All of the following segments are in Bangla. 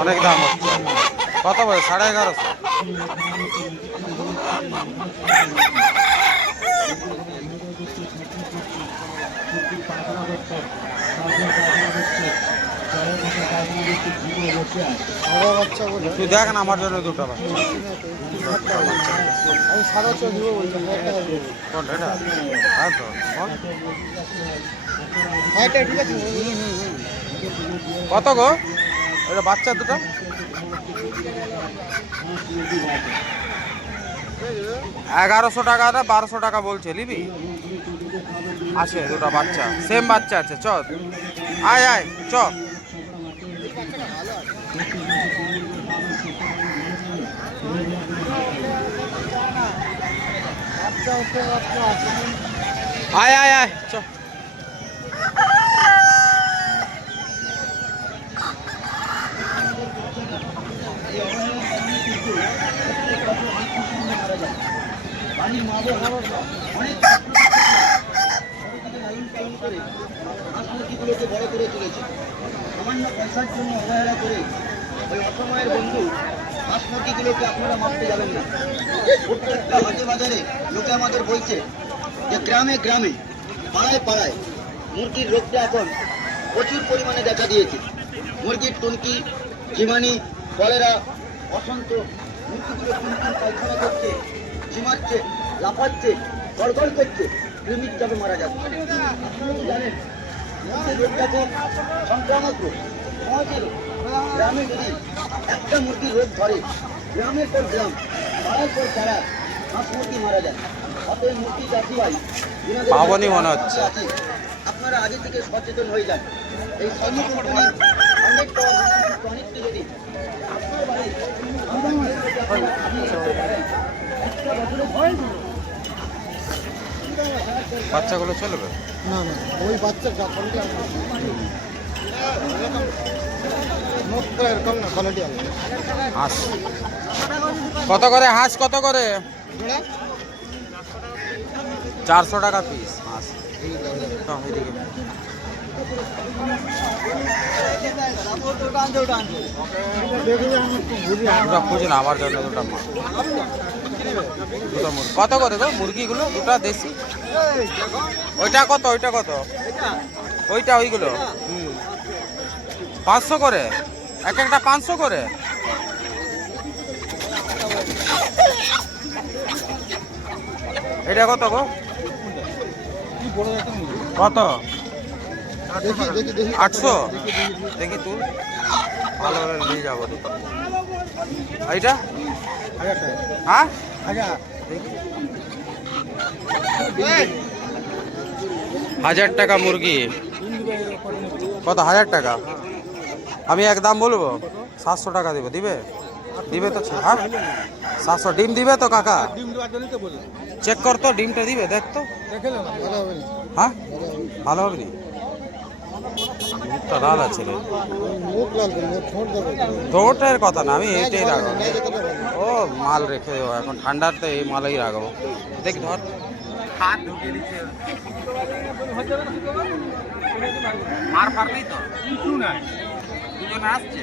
অনেক দাম হচ্ছে। কত বলে? 1150। তুই দেখ না আমার জন্য দুটো বাচ্চা। আমি 7,500 দিব বলছি। কোনটা এটা? হ্যাঁ তো এটা ঠিক আছে। কত গো এটা বাচ্চা দুটো? 1100 টাকা, 1200 টাকা বলছে। নিবি? আছে দুটো বাচ্চা, সেম বাচ্চা আছে। চ আয় আয় চ। আয় আয় আয় চ। বড় করে তুলেছে সামান্য পয়সার জন্য অবহেলা করে ওই অসময়ের বন্ধু হাঁস মুরগিগুলোকে আপনারা মাপতে যাবেন না। প্রত্যেকটা হাটে বাজারে লোকে আমাদের বলছে যে গ্রামে গ্রামে পাড়ায় পাড়ায় মুরগির রোগটা এখন প্রচুর পরিমাণে দেখা দিয়েছে। মুরগির টুনকি, ঝিমানি, কলেরা, বসন্ত, মুরগিগুলো টুনটুন পায়খানা করছে, ঝিমাচ্ছে, লাফাচ্ছে, গড়গড় করছে, কৃমির চাপে মারা যাচ্ছে। আপনারা তো জানেন মুরগির রোগটা খুব সংক্রামক রোগ, সহজে রোগ। গ্রামে যদি একটা মুরগির রোগ ধরে, গ্রামের পর গ্রাম, পাড়ার পর পাড়া হাঁস মুরগি মারা যায়। অতএব মুরগি চাষি ভাই পাবনি মনে হচ্ছে। আপনারা আগে থেকে সচেতন হয়ে যান। এই সর্বপ্রথমে 100 টনিকটি যদি আপনার বাড়ি বাচ্চাগুলো চলবে না না, ওই বাচ্চার কোয়ালিটি এরকম না, কোয়ালিটি আলাদা। হাঁস কত করে? হাঁস কত করে? 400 টাকা পিস হাঁস। এদিকে দুটা খুঁজে না আমার জন্য দুটা মা। দুটো মুরগি কত করে গো? মুরগিগুলো দুটা দেশি। ওইটা কত? ওইটা কত? ওইটা ওইগুলো 500 করে, এক একটা 500 করে। এটা কত গো? কত? 800। দেখি তুই ভালো করে নিয়ে যাবো। এইটা হ্যাঁ 1000 টাকা মুরগি। কত? 1000 টাকা। আমি এক দাম বলবো, 700 টাকা দেবো। দিবে? দিবে তো? হ্যাঁ 700। ডিম দিবে তো কাকা? চেক কর তো ডিমটা দিবে, দেখ তো। হ্যাঁ ভালো হবে নি? মুখটা লাল আছে রে। ঠোঁটের কথা না, আমি এইটাই রাখবো। ও মাল রেখে দেবো এখন, ঠান্ডাতে এই মালই রাখবো। দেখি ধর হাত ঢুকিয়ে দিচ্ছে। মার ফার নেই তো? কিছু নাই, দুজন আসছে।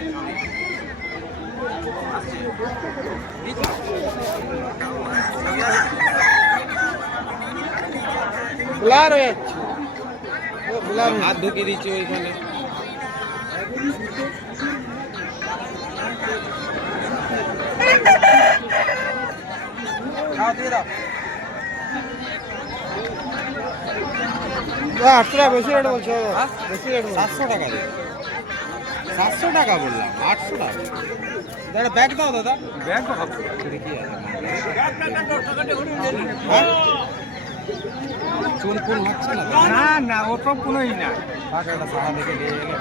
হাত ঢুকিয়ে দিচ্ছে ওইখানে। দিয়ে দাও। 800 টাকা বেশি রেট বলছো? বেশি রেট 700 টাকা দিই। 700 টাকা বললাম, 800 টাকা। দাদা ব্যাগ দাও, দাদা ব্যাগ দাও। দেখি চুল ফুল হচ্ছে না? না না, ওসব কোনোই না। টাকা একটা সারা দেখে দিয়ে গেলে